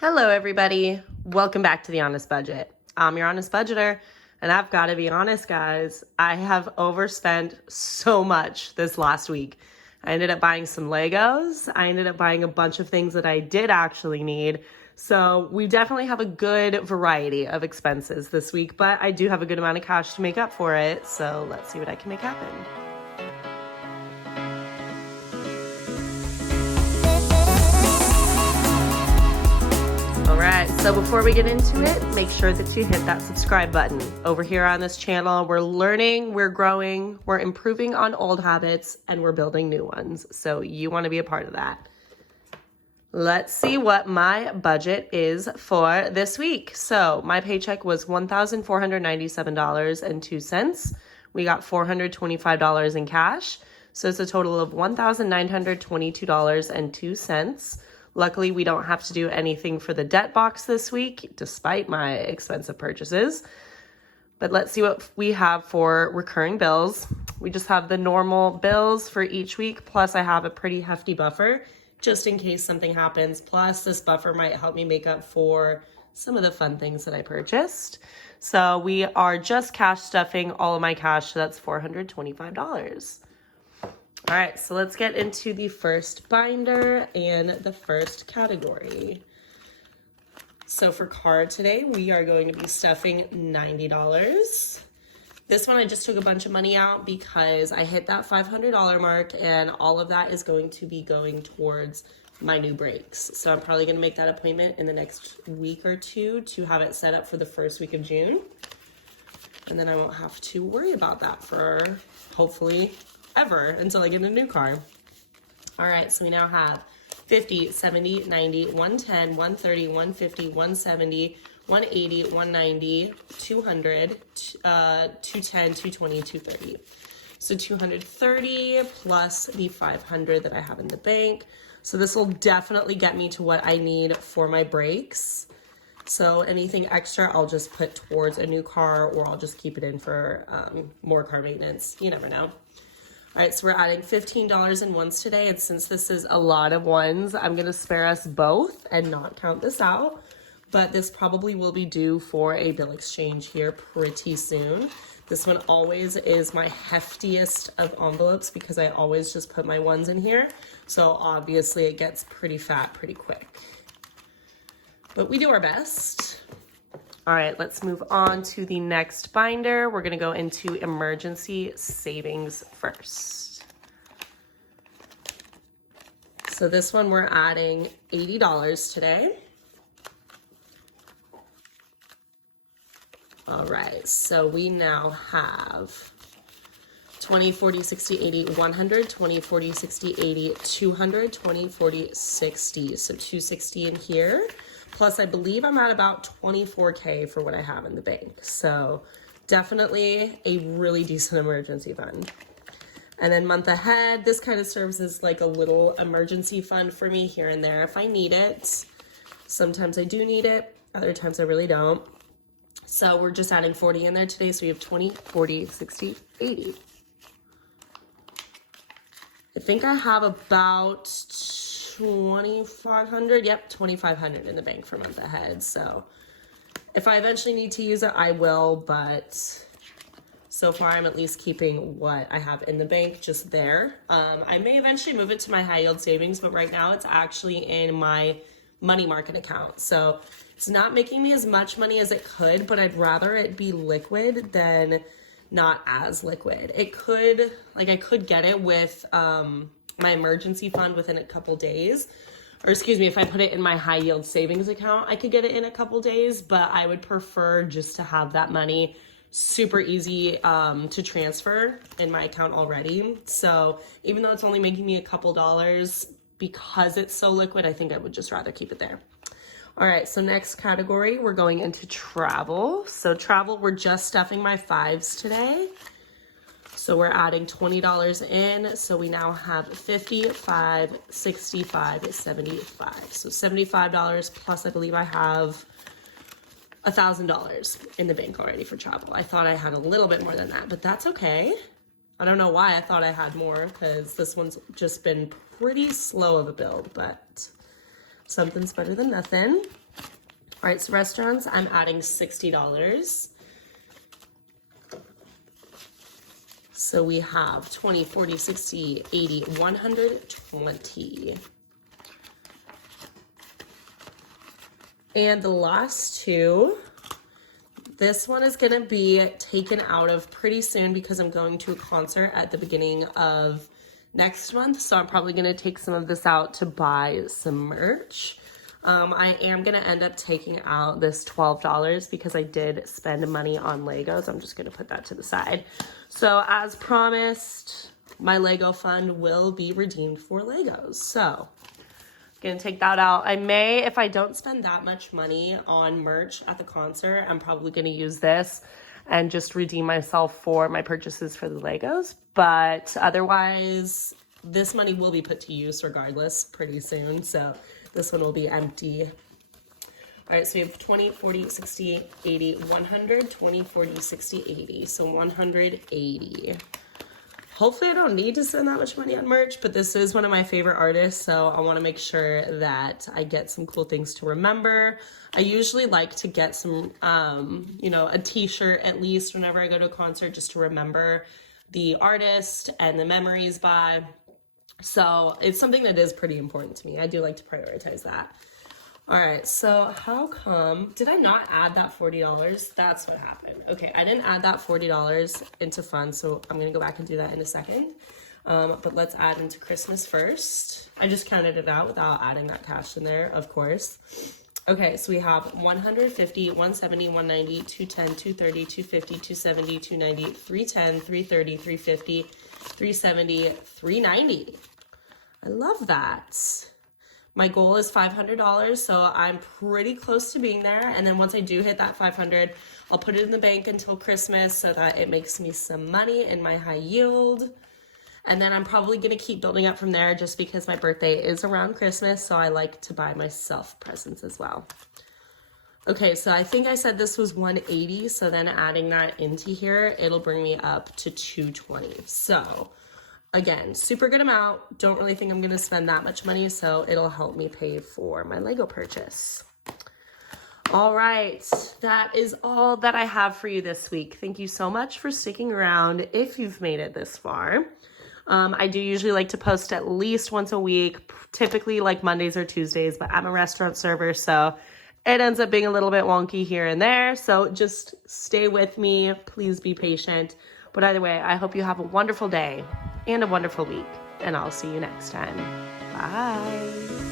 Hello, everybody. Welcome back to The Honest Budget. I'm your honest budgeter, and I've got to be honest, guys. I have overspent so much this last week. I ended up buying some Legos. I ended up buying a bunch of things that I did actually need. So we definitely have a good variety of expenses this week, but I do have a good amount of cash to make up for it. So let's see what I can make happen. Alright, so before we get into it, make sure that you hit that subscribe button. Over here on this channel, we're learning, we're growing, we're improving on old habits, and we're building new ones. So you want to be a part of that. Let's see what my budget is for this week. So my paycheck was $1,497.02. We got $425 in cash. So it's a total of $1,922.02. Luckily, we don't have to do anything for the debt box this week, despite my expensive purchases. But let's see what we have for recurring bills. We just have the normal bills for each week, plus I have a pretty hefty buffer, just in case something happens. Plus, this buffer might help me make up for some of the fun things that I purchased. So we are just cash stuffing all of my cash, so that's $425. All right, so let's get into the first binder and the first category. So for card today, we are going to be stuffing $90. This one, I just took a bunch of money out because I hit that $500 mark, and all of that is going to be going towards my new brakes. So I'm probably going to make that appointment in the next week or two to have it set up for the first week of June. And then I won't have to worry about that for hopefully ever until I get a new car. All right, so we now have 50, 70, 90, 110, 130, 150, 170, 180, 190, 200, 210, 220, 230. So 230 plus the 500 that I have in the bank. So this will definitely get me to what I need for my brakes. So anything extra, I'll just put towards a new car, or I'll just keep it in for more car maintenance. You never know. All right, so we're adding $15 in ones today, and since this is a lot of ones, I'm going to spare us both and not count this out, but this probably will be due for a bill exchange here pretty soon. This one always is my heftiest of envelopes because I always just put my ones in here, so obviously it gets pretty fat pretty quick. But we do our best. All right, let's move on to the next binder. We're going to go into emergency savings first. So this one we're adding $80 today. All right, so we now have 20, 40, 60, 80, 100, 20, 40, 60, 80, 200, 20, 40, 60. So 260 in here. Plus, I believe I'm at about 24K for what I have in the bank. So definitely a really decent emergency fund. And then month ahead, this kind of serves as like a little emergency fund for me here and there if I need it. Sometimes I do need it. Other times I really don't. So we're just adding 40 in there today. So we have 20, 40, 60, 80. I think I have about 2,500. Yep, 2,500 in the bank for month ahead. So if I eventually need to use it, I will. But so far, I'm at least keeping what I have in the bank just there. I may eventually move it to my high yield savings, but right now it's actually in my money market account. So it's not making me as much money as it could, but I'd rather it be liquid than not as liquid. It could, like I could get it with my emergency fund within a couple days, or excuse me, if I put it in my high yield savings account, I could get it in a couple days, but I would prefer just to have that money super easy to transfer in my account already. So even though it's only making me a couple dollars, because it's so liquid, I think I would just rather keep it there. All right, so next category, we're going into travel. So travel, we're just stuffing my fives today. So we're adding $20 in. So we now have 55, 65, 75. So $75 plus I believe I have $1,000 in the bank already for travel. I thought I had a little bit more than that, but that's okay. I don't know why I thought I had more because this one's just been pretty slow of a build, but something's better than nothing. All right, so restaurants, I'm adding $60. So we have 20, 40, 60, 80, 120. And the last two, this one is gonna be taken out of pretty soon because I'm going to a concert at the beginning of next month. So I'm probably gonna take some of this out to buy some merch. I am gonna end up taking out this $12 because I did spend money on Legos. I'm just gonna put that to the side. So as promised, my Lego fund will be redeemed for Legos. So gonna take that out. I may, if I don't spend that much money on merch at the concert, I'm probably gonna use this and just redeem myself for my purchases for the Legos. But otherwise, this money will be put to use regardless pretty soon. So this one will be empty. All right, so we have 20, 40, 60, 80, 100, 20, 40, 60, 80. So 180. Hopefully I don't need to spend that much money on merch, but this is one of my favorite artists, so I want to make sure that I get some cool things to remember. I usually like to get some, a t-shirt at least whenever I go to a concert just to remember the artist and the memories by. So it's something that is pretty important to me. I do like to prioritize that. All right, so how come, did I not add that $40? That's what happened. Okay, I didn't add that $40 into funds, so I'm gonna go back and do that in a second. But let's add into Christmas first. I just counted it out without adding that cash in there, of course. Okay, so we have 150, 170, 190, 210, 230, 250, 270, 290, 310, 330, 350, 370, 390. I love that. My goal is $500, so I'm pretty close to being there. And then once I do hit that 500, I'll put it in the bank until Christmas so that it makes me some money in my high yield. And then I'm probably gonna keep building up from there just because my birthday is around Christmas, so I like to buy myself presents as well. Okay, so I think I said this was 180, so then adding that into here, it'll bring me up to 220. So again, super good amount. Don't really think I'm gonna spend that much money, so it'll help me pay for my Lego purchase. All right, that is all that I have for you this week. Thank you so much for sticking around if you've made it this far. I do usually like to post at least once a week, typically like Mondays or Tuesdays, but I'm a restaurant server, so it ends up being a little bit wonky here and there. So just stay with me. Please be patient. But either way, I hope you have a wonderful day and a wonderful week, and I'll see you next time. Bye.